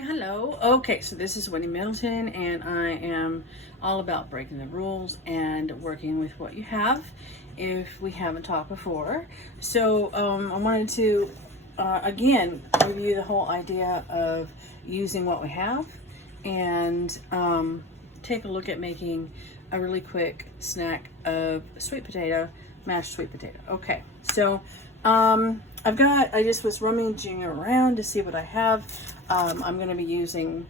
Hello. Okay, so this is Wendy Middleton, and I am all about breaking the rules and working with what you have if we haven't talked before. So I wanted to, again, review the whole idea of using what we have and take a look at making a really quick snack of sweet potato, mashed sweet potato. Okay, so I just was rummaging around to see what I have. I'm going to be using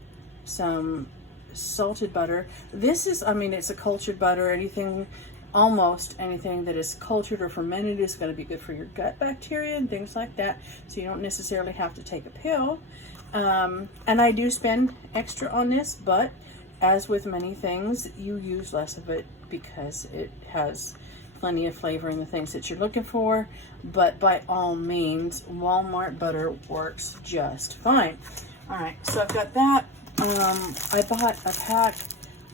some salted butter. This is, it's a cultured butter. Almost anything that is cultured or fermented is going to be good for your gut bacteria and things like that. So you don't necessarily have to take a pill. And I do spend extra on this, but as with many things, you use less of it because it has plenty of flavor in the things that you're looking for. But by all means, Walmart butter works just fine. All right, so I've got that. I bought a pack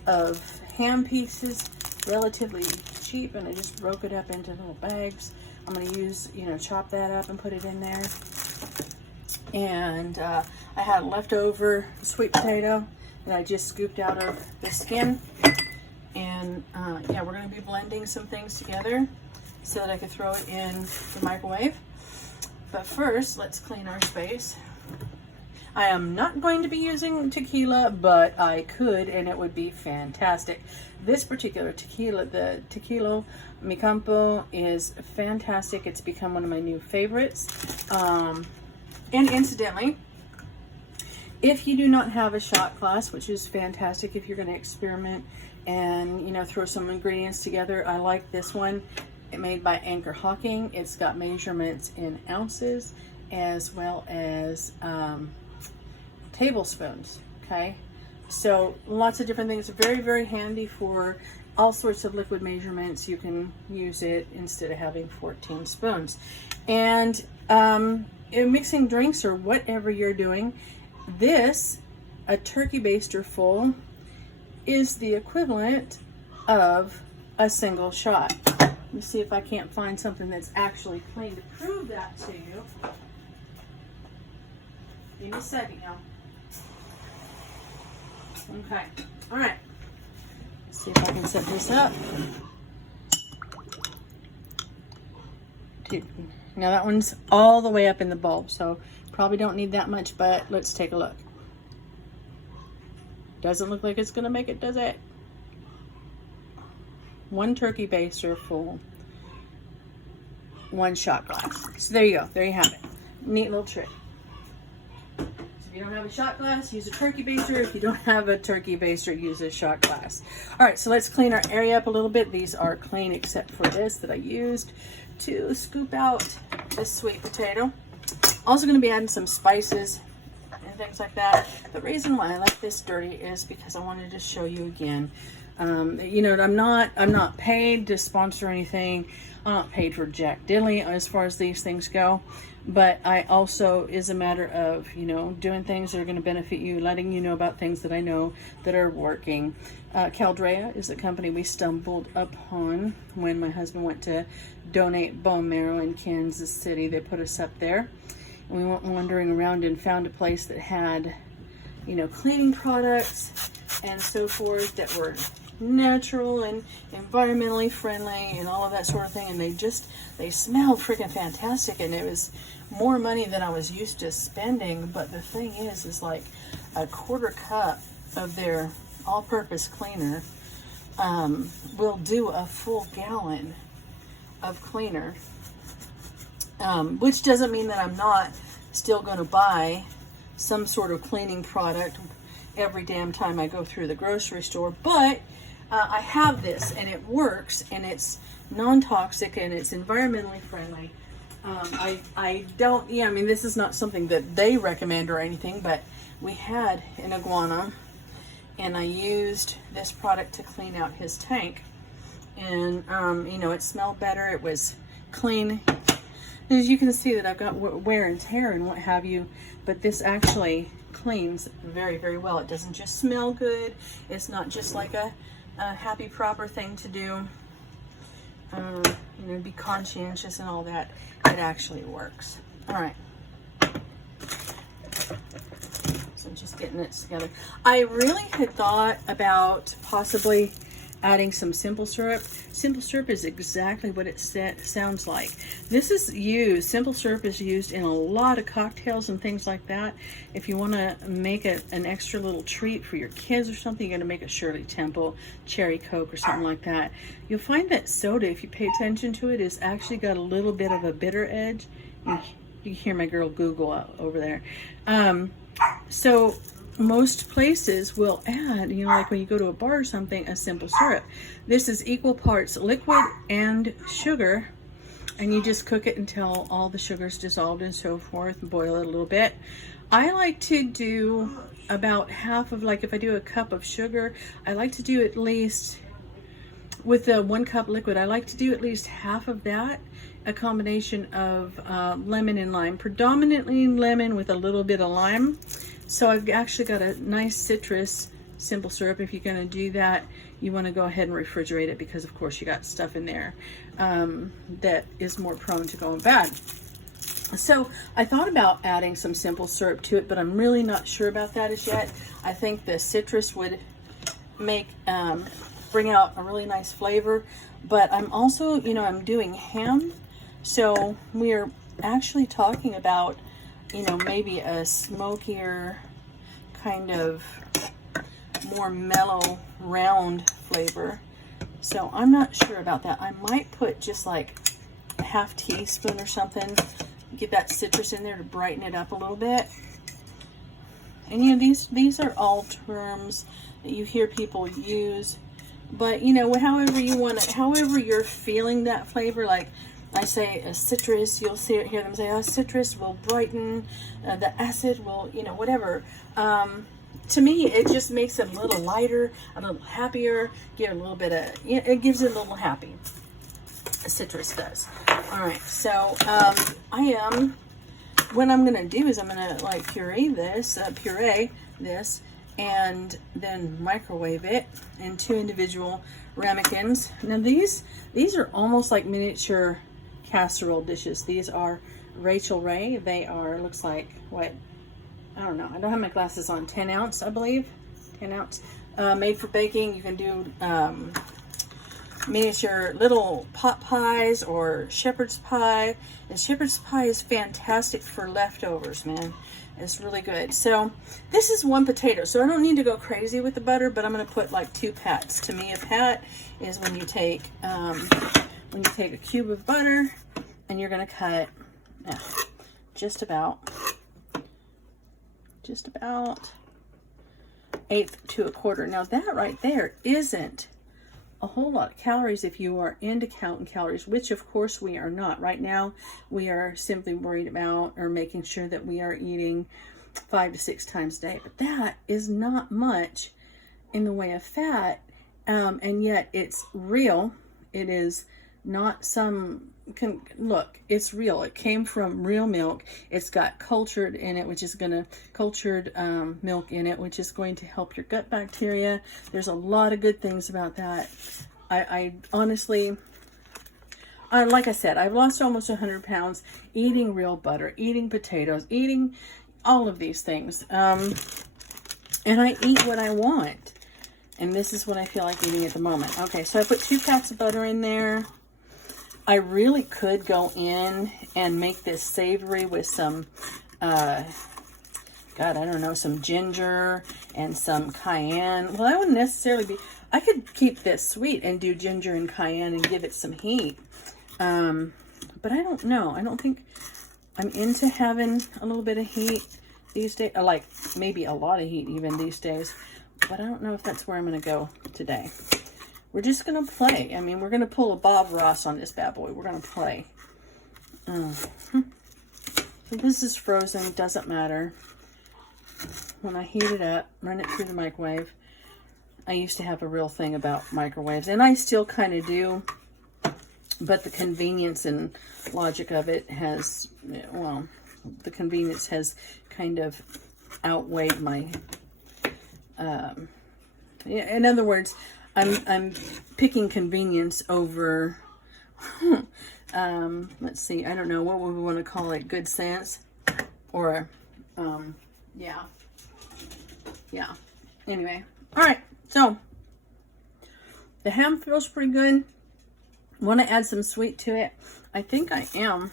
of ham pieces, relatively cheap, and I just broke it up into little bags. I'm going to use, chop that up and put it in there. And I had leftover sweet potato that I just scooped out of the skin. And yeah, we're going to be blending some things together so that I could throw it in the microwave. But first, let's clean our space. I am not going to be using tequila, but I could, and it would be fantastic. This particular tequila, the Tequila Mi Campo, is fantastic. It's become one of my new favorites. And incidentally, if you do not have a shot glass, which is fantastic if you're going to experiment and throw some ingredients together, I like this one. It's made by Anchor Hawking. It's got measurements in ounces as well as tablespoons. Okay, so lots of different things. Very, very handy for all sorts of liquid measurements. You can use it instead of having 14 spoons. And in mixing drinks or whatever you're doing, a turkey baster full is the equivalent of a single shot. Let me see if I can't find something that's actually clean to prove that to you. Give me a second now. Okay, all right. Let's see if I can set this up. Now that one's all the way up in the bulb, so probably don't need that much, but let's take a look. Doesn't look like it's gonna make it, does it? One turkey baster full, one shot glass. So there you go, there you have it. Neat little trick. So if you don't have a shot glass, use a turkey baster. If you don't have a turkey baster, use a shot glass. All right, so let's clean our area up a little bit. These are clean except for this that I used to scoop out this sweet potato. Also going to be adding some spices and things like that. The reason why I left this dirty is because I wanted to show you again. I'm not paid to sponsor anything. I'm not paid for jack diddly as far as these things go. But I also is a matter of, doing things that are going to benefit you, letting you know about things that I know that are working. Caldrea is a company we stumbled upon when my husband went to donate bone marrow in Kansas City. They put us up there. And we went wandering around and found a place that had, cleaning products and so forth that were natural and environmentally friendly and all of that sort of thing. And they smelled freaking fantastic, and it was more money than I was used to spending. But the thing is like a quarter cup of their all-purpose cleaner will do a full gallon of cleaner, which doesn't mean that I'm not still going to buy some sort of cleaning product every damn time I go through the grocery store. But I have this, and it works, and it's non-toxic, and it's environmentally friendly. This is not something that they recommend or anything, but we had an iguana, and I used this product to clean out his tank. And, it smelled better. It was clean. As you can see that I've got wear and tear and what have you, but this actually cleans very, very well. It doesn't just smell good. It's not just like a happy, proper thing to do. Be conscientious and all that. It actually works. All right. So just getting it together. I really had thought about possibly adding some simple syrup. Simple syrup is exactly what it sounds like. This is used, simple syrup is used in a lot of cocktails and things like that. If you want to make an extra little treat for your kids or something, you're going to make a Shirley Temple cherry Coke or something like that. You'll find that soda, if you pay attention to it, is actually got a little bit of a bitter edge. You can hear my girl Google over there. So most places will add, you know, like when you go to a bar or something, a simple syrup. This is equal parts liquid and sugar, and you just cook it until all the sugar's dissolved and so forth, and boil it a little bit. I like to do about half of, like if I do a cup of sugar, I like to do at least, with the 1 cup liquid, I like to do at least half of that, a combination of lemon and lime, predominantly lemon with a little bit of lime. So I've actually got a nice citrus simple syrup. If you're going to do that, you want to go ahead and refrigerate it, because of course you got stuff in there that is more prone to going bad. So I thought about adding some simple syrup to it, but I'm really not sure about that as yet. I think the citrus would make bring out a really nice flavor, but I'm also, you know, I'm doing ham, so we're actually talking about, you know, maybe a smokier kind of more mellow round flavor. So I'm not sure about that. I might put just like a half teaspoon or something, get that citrus in there to brighten it up a little bit. And you know, these are all terms that you hear people use, but you know, however you want it, however you're feeling that flavor. Like I say a citrus, you'll hear them say, oh, citrus will brighten, the acid will, you know, whatever. To me, it just makes it a little lighter, a little happier, give it a little bit of, it gives it a little happy. Citrus does. All right, so what I'm going to do is I'm going to like puree this, and then microwave it in 2 individual ramekins. Now these are almost like miniature casserole dishes. These are Rachel Ray. They are, looks like, what, I don't know, I don't have my glasses on, 10 ounce, I believe, 10 ounce, made for baking. You can do miniature little pot pies or shepherd's pie, and shepherd's pie is fantastic for leftovers, man. It's really good. So this is 1 potato, so I don't need to go crazy with the butter, but I'm going to put like 2 pats. To me, a pat is when you take a cube of butter and you're going to cut just about 1/8 to 1/4. Now that right there isn't a whole lot of calories if you are into counting calories, which of course we are not. Right now we are simply worried about or making sure that we are eating 5 to 6 times a day, but that is not much in the way of fat, and yet it's real. It is not some, look, it's real. It came from real milk. It's got cultured in it, which is cultured milk in it, which is going to help your gut bacteria. There's a lot of good things about that. I honestly, like I said, I've lost almost 100 pounds eating real butter, eating potatoes, eating all of these things. And I eat what I want. And this is what I feel like eating at the moment. Okay, so I put 2 pats of butter in there. I really could go in and make this savory with some, God, I don't know, some ginger and some cayenne. Well, that wouldn't necessarily be, I could keep this sweet and do ginger and cayenne and give it some heat. But I don't know. I don't think I'm into having a little bit of heat these days, like maybe a lot of heat even these days. But I don't know if that's where I'm going to go today. We're just going to play. I mean, we're going to pull a Bob Ross on this bad boy. We're going to play. So this is frozen. Doesn't matter. When I heat it up, run it through the microwave. I used to have a real thing about microwaves, and I still kind of do. But the convenience and logic of it has, well, the convenience has kind of outweighed my, in other words, I'm picking convenience over, let's see, I don't know, what would we want to call it, good sense, or, yeah. Yeah. Anyway. All right. So the ham feels pretty good. Want to add some sweet to it. I think I am,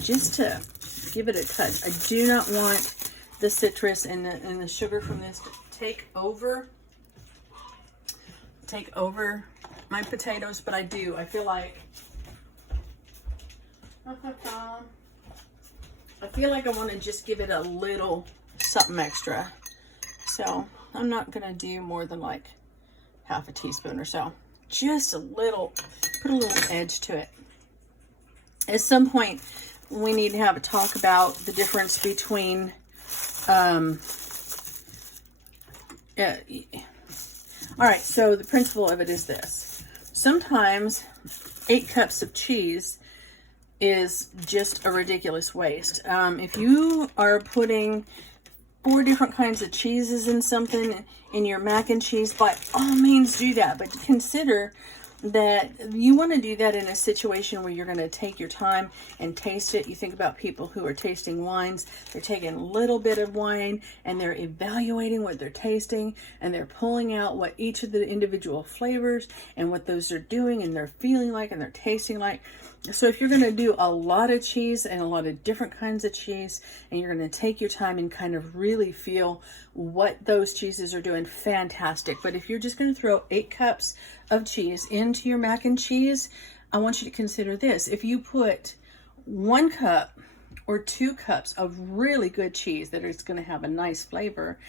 just to give it a touch. I do not want the citrus and the sugar from this to take over my potatoes, but I do. I feel like I want to just give it a little something extra. So I'm not gonna do more than like half a teaspoon or so. Just a little, put a little edge to it. At some point, we need to have a talk about the difference between, all right, so the principle of it is this. Sometimes 8 cups of cheese is just a ridiculous waste. If you are putting 4 different kinds of cheeses in something, in your mac and cheese, by all means do that. But consider that you want to do that in a situation where you're going to take your time and taste it. You think about people who are tasting wines. They're taking a little bit of wine and they're evaluating what they're tasting, and they're pulling out what each of the individual flavors and what those are doing and they're feeling like and they're tasting like. So if you're going to do a lot of cheese and a lot of different kinds of cheese, and you're going to take your time and kind of really feel what those cheeses are doing, fantastic. But if you're just going to throw 8 cups of cheese into your mac and cheese, I want you to consider this. If you put 1 cup or 2 cups of really good cheese that is going to have a nice flavor,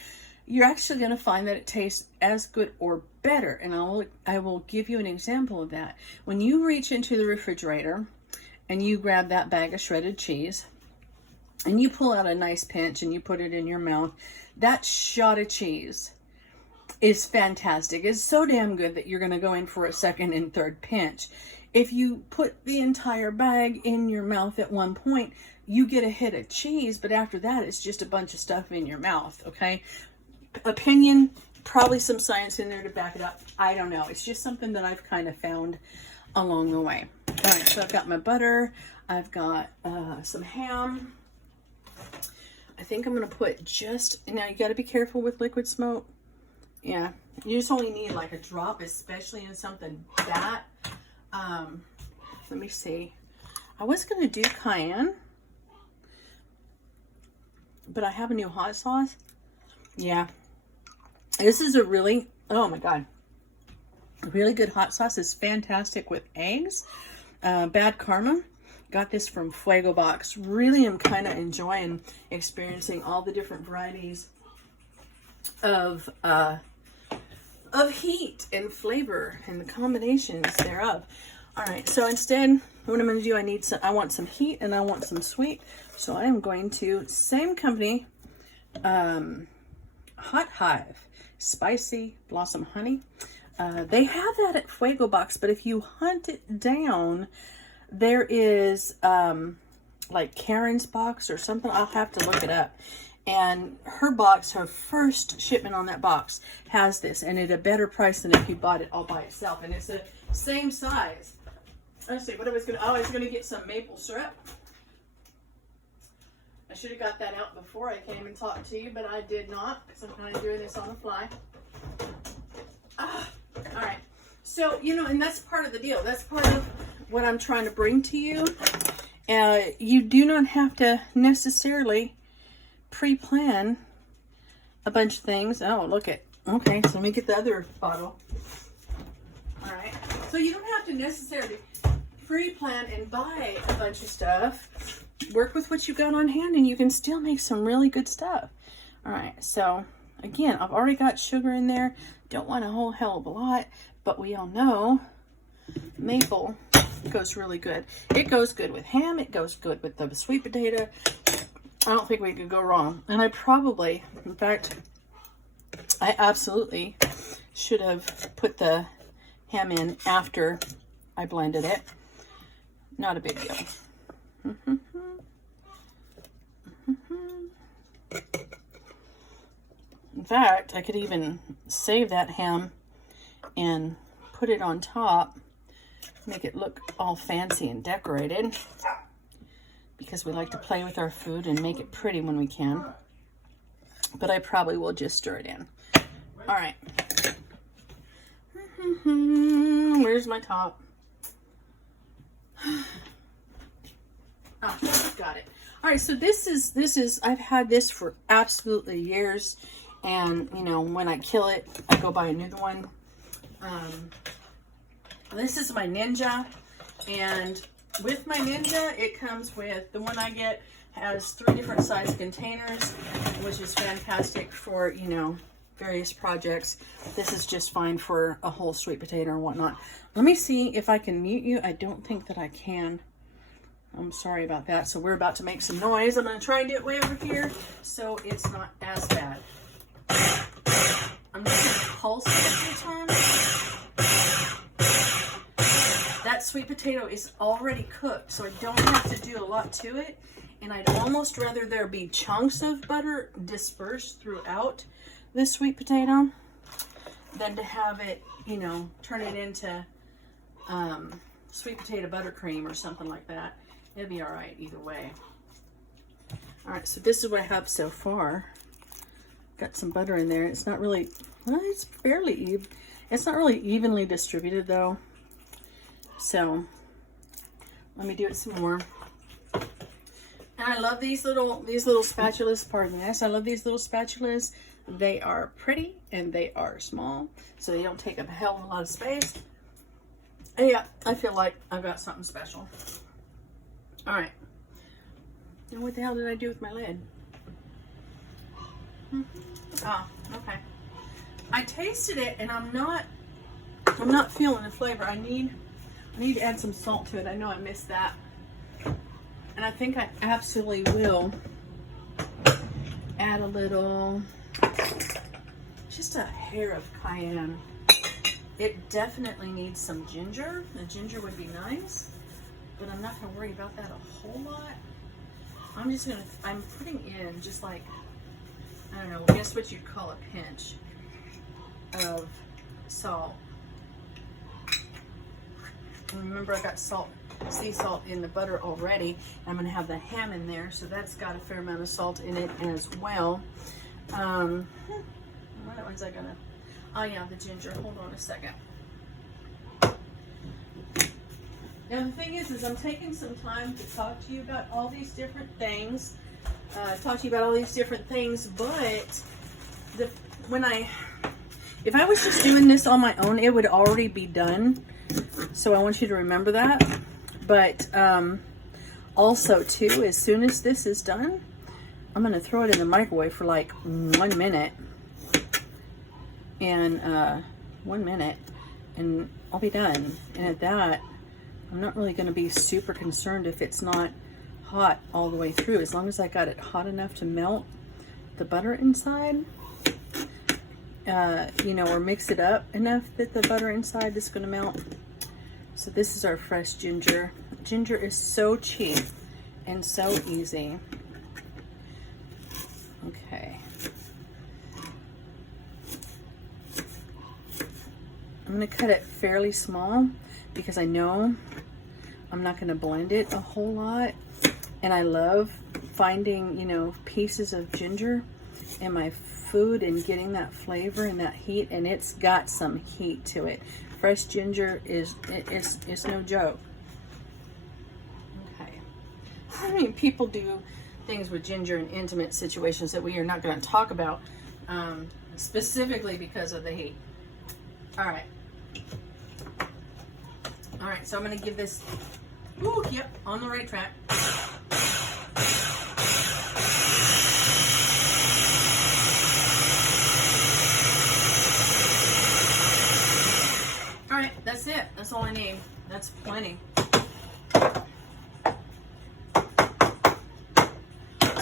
you're actually going to find that it tastes as good or better. And I will give you an example of that. When you reach into the refrigerator and you grab that bag of shredded cheese and you pull out a nice pinch and you put it in your mouth, that shot of cheese is fantastic. It's so damn good that you're going to go in for a second and third pinch. If you put the entire bag in your mouth at one point, you get a hit of cheese, but after that, it's just a bunch of stuff in your mouth, okay? Opinion, probably some science in there to back it up. I don't know. It's just something that I've kind of found along the way. All right, so I've got my butter. I've got some ham. I think I'm going to put just, now you got to be careful with liquid smoke. Yeah, you just only need like a drop, especially in something that, let me see. I was going to do cayenne, but I have a new hot sauce. Yeah. This is a really, oh my God, really good hot sauce. It's fantastic with eggs. Bad Karma. Got this from Fuego Box. Really am kind of enjoying experiencing all the different varieties of heat and flavor and the combinations thereof. All right, so instead, what I'm going to do, I want some heat and I want some sweet. So I am going to, same company, Hot Hive Spicy Blossom Honey. They have that at Fuego Box, but if you hunt it down, there is like Karen's box or something. I'll have to look it up. And her box, her first shipment on that box has this, and at a better price than if you bought it all by itself. And it's the same size. Let's see what I was gonna get some maple syrup. I should have got that out before I came and talked to you, but I did not, because I'm kind of doing this on the fly. All right. So, you know, and that's part of the deal. That's part of what I'm trying to bring to you. You do not have to necessarily pre-plan a bunch of things. Oh, look at, okay, so let me get the other bottle. All right. So you don't have to necessarily pre-plan and buy a bunch of stuff. Work with what you've got on hand and you can still make some really good stuff. All right, so again, I've already got sugar in there. Don't want a whole hell of a lot, but we all know maple goes really good. It goes good with ham. It goes good with the sweet potato. I don't think we could go wrong. And I probably, in fact, I absolutely should have put the ham in after I blended it. Not a big deal. In fact, I could even save that ham and put it on top, make it look all fancy and decorated, because we like to play with our food and make it pretty when we can. but I probably will just stir it in. All right. Where's my top? Oh, got it. All right, so this is I've had this for absolutely years, and you know, when I kill it, I go buy another one. This is my Ninja, and with my Ninja, it comes with, the one I get has 3 different size containers, which is fantastic for, you know, various projects. This is just fine for a whole sweet potato or whatnot. Let me see if I can mute you. I don't think that I can. I'm sorry about that. So we're about to make some noise. I'm going to try and do it way over here so it's not as bad. I'm just going to pulse it a few times. That sweet potato is already cooked, so I don't have to do a lot to it. And I'd almost rather there be chunks of butter dispersed throughout this sweet potato than to have it, you know, turn it into sweet potato buttercream or something like that. It'll be all right either way. All right, so this is what I have so far. Got some butter in there. It's not really, well, it's fairly even. It's not really evenly distributed though. So let me do it some more. And I love these little spatulas. Pardon this. I love these little spatulas. They are pretty and they are small, so they don't take up a hell of a lot of space. And yeah, I feel like I've got something special. All right. And what the hell did I do with my lid? Oh, okay. I tasted it and I'm not feeling the flavor. I need to add some salt to it. I know I missed that. And I think I absolutely will add a little, just a hair of cayenne. It definitely needs some ginger. The ginger would be nice, but I'm not going to worry about that a whole lot. I'm putting in just like, I don't know, guess what you'd call a pinch of salt. And remember, I got sea salt in the butter already. I'm going to have the ham in there, so that's got a fair amount of salt in it as well. What was I gonna? Oh yeah, the ginger. Hold on a second. Now the thing is I'm taking some time to talk to you about all these different things. But if I was just doing this on my own, it would already be done. So I want you to remember that. But also too, as soon as this is done, I'm going to throw it in the microwave for like 1 minute. And 1 minute. And I'll be done. And at that, I'm not really going to be super concerned if it's not hot all the way through. As long as I got it hot enough to melt the butter inside. You know, or mix it up enough that the butter inside is going to melt. So this is our fresh ginger. Ginger is so cheap and so easy. Okay. I'm going to cut it fairly small because I know I'm not going to blend it a whole lot. And I love finding, you know, pieces of ginger in my food and getting that flavor and that heat. And it's got some heat to it. Fresh ginger is no joke. Okay. I mean, people do things with ginger in intimate situations that we are not going to talk about, specifically because of the heat. All right. All right, so I'm going to give this, ooh, yep, on the right track. All right, that's it. That's all I need. That's plenty.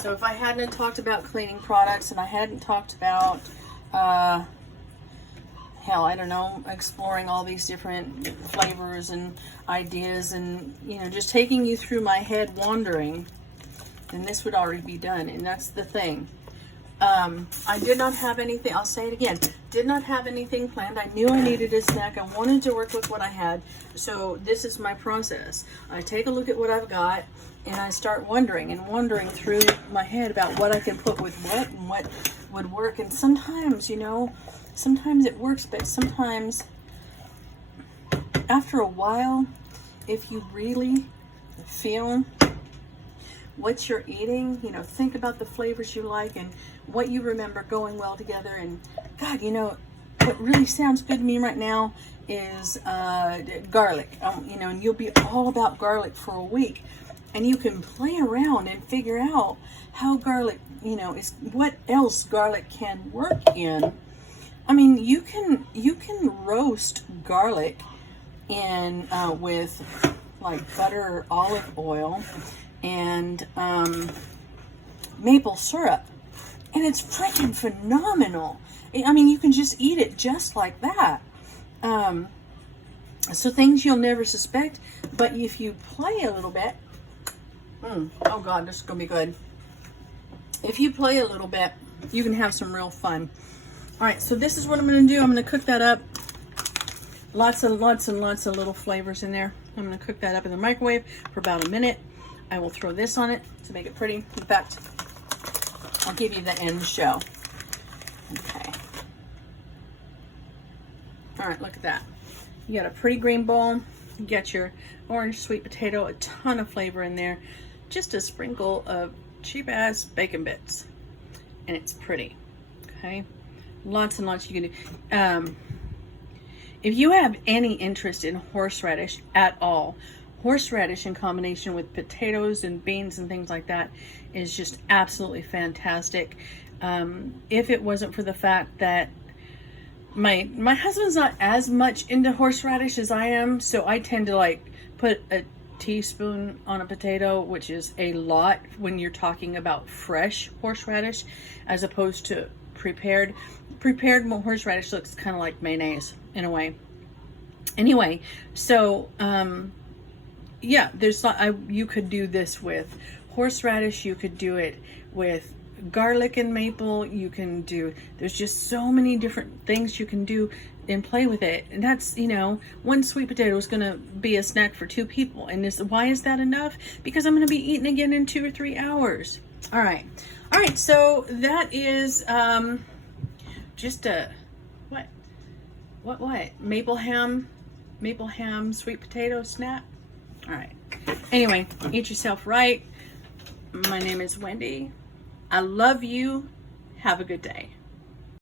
So if I hadn't talked about cleaning products and I hadn't talked about, hell, I don't know, exploring all these different flavors and ideas and, you know, just taking you through my head wandering, then this would already be done. And that's the thing. I did not have anything, I'll say it again, did not have anything planned. I knew I needed a snack. I wanted to work with what I had. So this is my process. I take a look at what I've got and I start wondering through my head about what I can put with what and what would work. And sometimes, you know, sometimes it works, but sometimes after a while, if you really feel what you're eating, you know, think about the flavors you like and what you remember going well together. And God, you know, what really sounds good to me right now is garlic. You know, and you'll be all about garlic for a week, and you can play around and figure out how garlic, you know, is what else garlic can work in. I mean, you can roast garlic in with like butter or olive oil and maple syrup, and it's freaking phenomenal. I mean, you can just eat it just like that. So things you'll never suspect, but if you play a little bit, oh God, this is gonna be good. If you play a little bit, you can have some real fun. All right, so this is what I'm gonna do. I'm gonna cook that up. Lots and lots of little flavors in there. I'm gonna cook that up in the microwave for about a minute. I will throw this on it to make it pretty. In fact, I'll give you the end show. Okay. All right, look at that. You got a pretty green bowl. You got your orange sweet potato, a ton of flavor in there. Just a sprinkle of cheap ass bacon bits. And it's pretty, okay? Lots and lots you can do. If you have any interest in horseradish at all, horseradish in combination with potatoes and beans and things like that is just absolutely fantastic. If it wasn't for the fact that my husband's not as much into horseradish as I am, so I tend to like put a teaspoon on a potato, which is a lot when you're talking about fresh horseradish as opposed to prepared. Prepared horseradish looks kind of like mayonnaise in a way. Anyway, so yeah, there's you could do this with horseradish, you could do it with garlic and maple, you can do, there's just so many different things you can do and play with it. And that's, you know, one sweet potato is gonna be a snack for 2 people. And why is that enough? Because I'm gonna be eating again in 2 or 3 hours. All right, so that is just a what maple ham sweet potato snack. All right, anyway, eat yourself right. My name is Wendy. I love you. Have a good day.